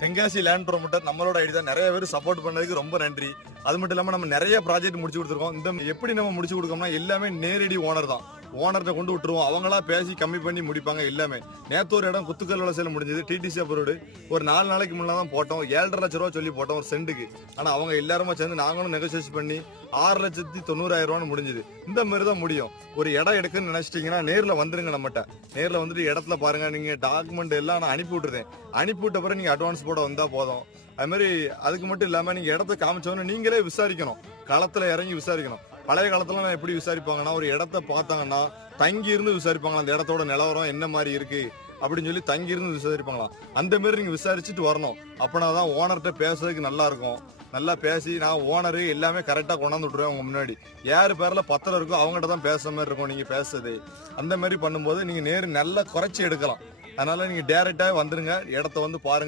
Tenkasi land promoter நம்மளோட ID தான். நிறைய பேர் சப்போர்ட் பண்ணதுக்கு ரொம்ப நன்றி. அது மட்டும் இல்லாம நம்ம நிறைய ப்ராஜெக்ட் முடிச்சு கொடுத்துருக்கோம். இந்த எப்படி நம்ம முடிச்சு கொடுக்கோம்னா எல்லாமே நேரடி ஓனர் தான். ஓனர்கிட்ட கொண்டு விட்டுருவோம். அவங்களா பேசி கம்மி பண்ணி முடிப்பாங்க எல்லாமே. நேத்து ஒரு இடம் குத்துக்கல் வளசையில் முடிஞ்சது. DTC approved. ஒரு 4 நாளைக்கு முன்னாடி தான் போட்டோம். 7.5 லட்ச ரூபா சொல்லி போட்டோம் ஒரு சென்ட்டுக்கு. ஆனா அவங்க எல்லாருமே சேர்ந்து நாங்களும் நெகோசியேட் பண்ணி 6,90,000 முடிஞ்சது. இந்த மாதிரி தான் முடியும். ஒரு இடம் எடுக்குன்னு நினைச்சிட்டீங்கன்னா நேர்ல வந்துருங்க. நம்மகிட்ட நேர்ல வந்துட்டு இடத்துல பாருங்க. நீங்க டாக்குமெண்ட் எல்லாம் நான் அனுப்பி விட்டுருந்தேன். அனுப்பி விட்ட பிறகு நீங்க அட்வான்ஸ் போட வந்தா போதும். அது மாதிரி அதுக்கு மட்டும் இல்லாம நீங்க இடத்த காமிச்சோன்னு நீங்களே விசாரிக்கணும். களத்துல இறங்கி விசாரிக்கணும். பழைய காலத்துல எப்படி விசாரிப்பாங்கன்னா ஒரு இடத்த பார்த்தாங்கன்னா தங்கி இருந்து விசாரிப்பாங்களா, அந்த இடத்தோட நிலவரம் என்ன மாதிரி இருக்கு அப்படின்னு சொல்லி தங்கி இருந்து விசாரிப்பாங்களாம். அந்த மாதிரி நீங்க விசாரிச்சுட்டு வரணும். அப்பனாதான் ஓனர்கிட்ட பேசுறதுக்கு நல்லா இருக்கும். நல்லா பேசி நான் ஓனரு எல்லாமே கரெக்டா கொண்டாந்து விட்டுருவேன் உங்க முன்னாடி. யாரு பேர்ல பத்திரம் இருக்கோ அவங்ககிட்ட தான் பேசுற மாதிரி இருக்கும் நீங்க பேசுறது. அந்த மாதிரி பண்ணும்போது நீங்க நேரு நல்லா குறைச்சி எடுக்கலாம். அதனால நீங்க டைரக்டா வந்துருங்க. இடத்த வந்து பாருங்க.